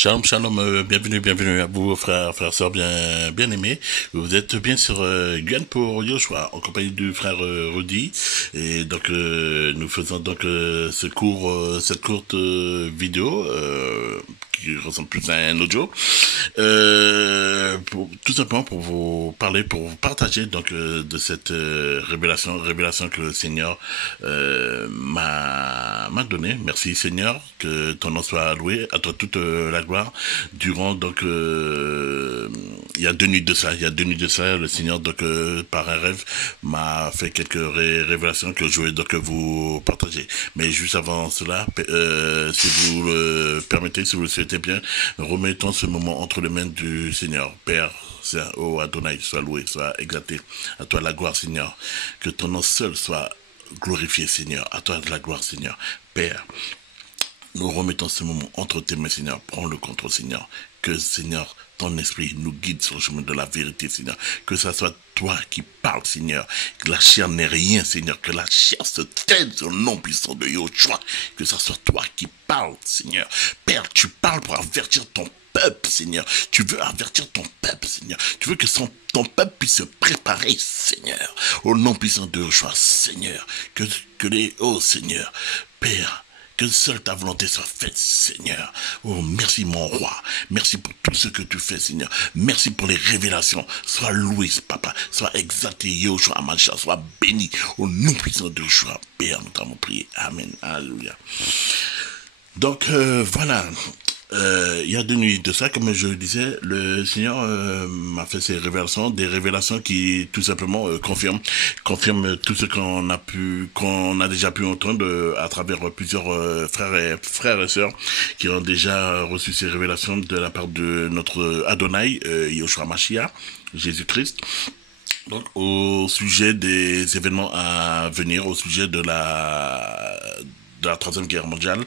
Shalom, shalom, bienvenue à vous, frères, sœurs bien aimés. Vous êtes bien sur Guyane pour Yoshua, en compagnie du frère Rudy. Et donc, nous faisons donc cette courte vidéo qui ressemble plus à un audio, tout simplement pour vous parler, pour vous partager donc de cette révélation que le Seigneur m'a donné. Merci Seigneur, que ton nom soit loué, à toi toute la gloire. Durant donc il y a 2 nuits de ça, le Seigneur donc par un rêve m'a fait quelques révélations que je vais donc vous partager. Mais juste avant cela, si vous le permettez, si vous le souhaitez bien, remettons ce moment entre les mains du Seigneur. Père, oh Adonai, sois loué, sois exalté. À toi la gloire, Seigneur. Que ton nom seul soit glorifié, Seigneur. À toi de la gloire, Seigneur. Père, nous remettons ce moment entre tes mains, Seigneur. Prends le contrôle, Seigneur. Que, Seigneur, ton esprit nous guide sur le chemin de la vérité, Seigneur. Que ça soit toi qui parles, Seigneur. Que la chair n'est rien, Seigneur. Que la chair se taise sur le nom puissant de Yoshua. Que ça soit toi qui parles, Seigneur. Père, tu parles pour avertir ton peuple, Seigneur. Tu veux avertir ton peuple, Seigneur. Tu veux que ton peuple puisse se préparer, Seigneur. Au nom puissant de Yoshua, Seigneur. Oh, Seigneur, Père, que seule ta volonté soit faite, Seigneur. Oh, merci mon roi. Merci pour tout ce que tu fais, Seigneur. Merci pour les révélations. Sois loué, Papa. Sois exalté, Yoshua Amasha. Sois béni. Au nom puissant de Yoshua, Père, nous t'avons prié. Amen. Alléluia. Donc, voilà. Il y a 2 nuits de ça, comme je le disais, le Seigneur m'a fait ces révélations, des révélations qui tout simplement confirment tout ce qu'on a déjà pu entendre à travers plusieurs frères et sœurs qui ont déjà reçu ces révélations de la part de notre Adonai, Yoshua Mashiach, Jésus-Christ. Donc, au sujet des événements à venir, au sujet de la Troisième Guerre mondiale,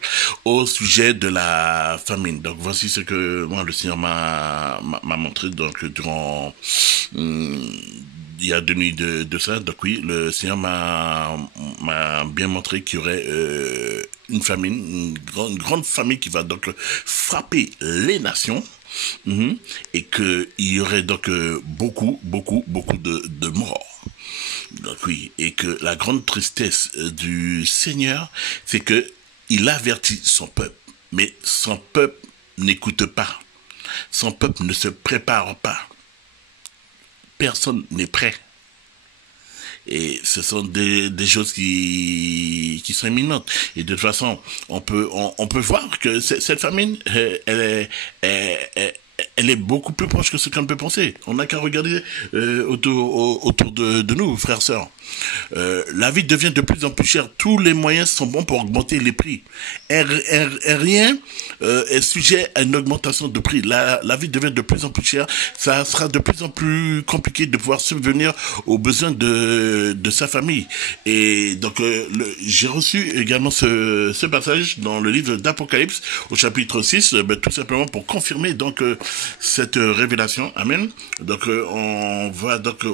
au sujet de la famine. Donc voici ce que moi le Seigneur m'a montré donc durant il y a 2 nuits de ça. Donc oui, le Seigneur m'a bien montré qu'il y aurait une famine, une grande famine qui va donc frapper les nations. Et qu'il y aurait donc beaucoup de morts. Donc oui, et que la grande tristesse du Seigneur, c'est que il avertit son peuple, mais son peuple n'écoute pas, son peuple ne se prépare pas, personne n'est prêt. Et ce sont des choses qui sont imminentes. Et de toute façon, on peut voir que cette famine, elle est beaucoup plus proche que ce qu'on peut penser. On n'a qu'à regarder autour de nous, frères, sœurs. La vie devient de plus en plus chère. Tous les moyens sont bons pour augmenter les prix. Rien est sujet à une augmentation de prix. La vie devient de plus en plus chère. Ça sera de plus en plus compliqué de pouvoir subvenir aux besoins de sa famille. Et donc, j'ai reçu également ce passage dans le livre d'Apocalypse, au chapitre 6, tout simplement pour confirmer donc cette révélation. Amen. Donc, on va donc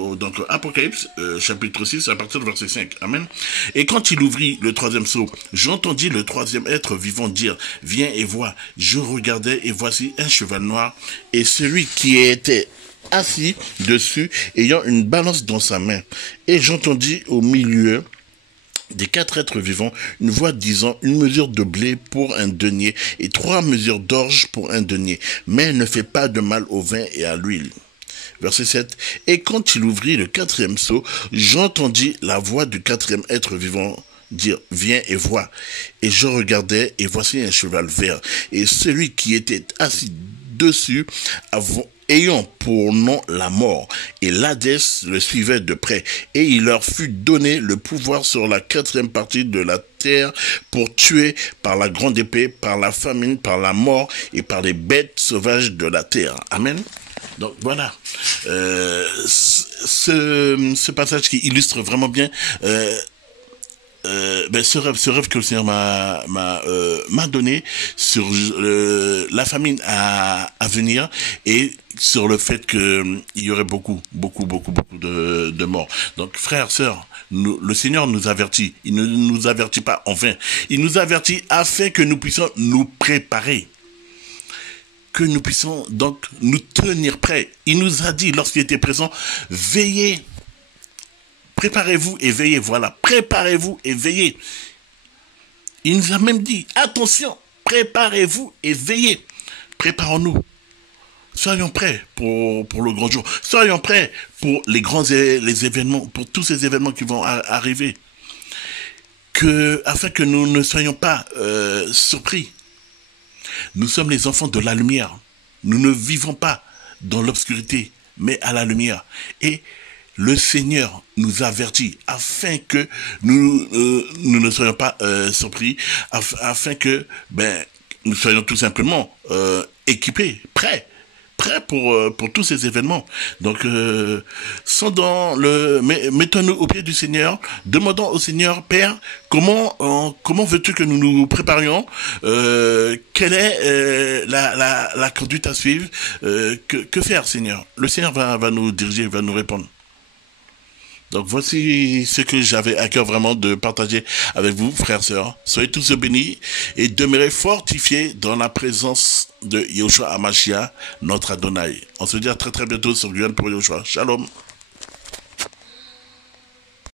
Apocalypse, chapitre 6, à partir du verset 5. Amen. Et quand il ouvrit le 3e sceau, j'entendis le 3e être vivant dire, viens et vois. Je regardais et voici un cheval noir et celui qui était assis dessus ayant une balance dans sa main. Et j'entendis au milieu des 4 êtres vivants, une voix disant, une mesure de blé pour un denier et 3 mesures d'orge pour un denier, mais ne fais pas de mal au vin et à l'huile. Verset 7. Et quand il ouvrit le 4e sceau, j'entendis la voix du 4e être vivant dire, viens et vois. Et je regardais, et voici un cheval vert, et celui qui était assis dessus, ayant pour nom la mort, et l'Hadès le suivait de près, et il leur fut donné le pouvoir sur la 4e partie de la terre pour tuer par la grande épée, par la famine, par la mort, et par les bêtes sauvages de la terre. Amen. Donc voilà, ce passage qui illustre vraiment bien ce rêve que le Seigneur m'a donné sur la famine à venir et sur le fait qu'il y aurait beaucoup de morts. Donc frères, sœurs, le Seigneur nous avertit. Il ne nous avertit pas en vain. Il nous avertit afin que nous puissions nous préparer. que nous puissions donc nous tenir prêts. Il nous a dit, lorsqu'il était présent, veillez, préparez-vous et veillez. Voilà, préparez-vous et veillez. Il nous a même dit, attention, préparez-vous et veillez. Préparons-nous. Soyons prêts pour le grand jour. Soyons prêts pour les événements, pour tous ces événements qui vont arriver. Afin que nous ne soyons pas surpris. Nous sommes les enfants de la lumière. Nous ne vivons pas dans l'obscurité, mais à la lumière. Et le Seigneur nous avertit afin que nous ne soyons pas surpris, afin que nous soyons tout simplement équipés, prêts pour tous ces événements. Donc, mettons-nous au pied du Seigneur, demandons au Seigneur, Père, comment veux-tu que nous nous préparions, quelle est la conduite à suivre, que faire, Seigneur? Le Seigneur va nous diriger, va nous répondre. Donc voici ce que j'avais à cœur vraiment de partager avec vous, frères, sœurs. Soyez tous bénis et demeurez fortifiés dans la présence de Yahushua HaMashiach, notre Adonai. On se dit à très très bientôt sur Guyane pour Yahushua. Shalom.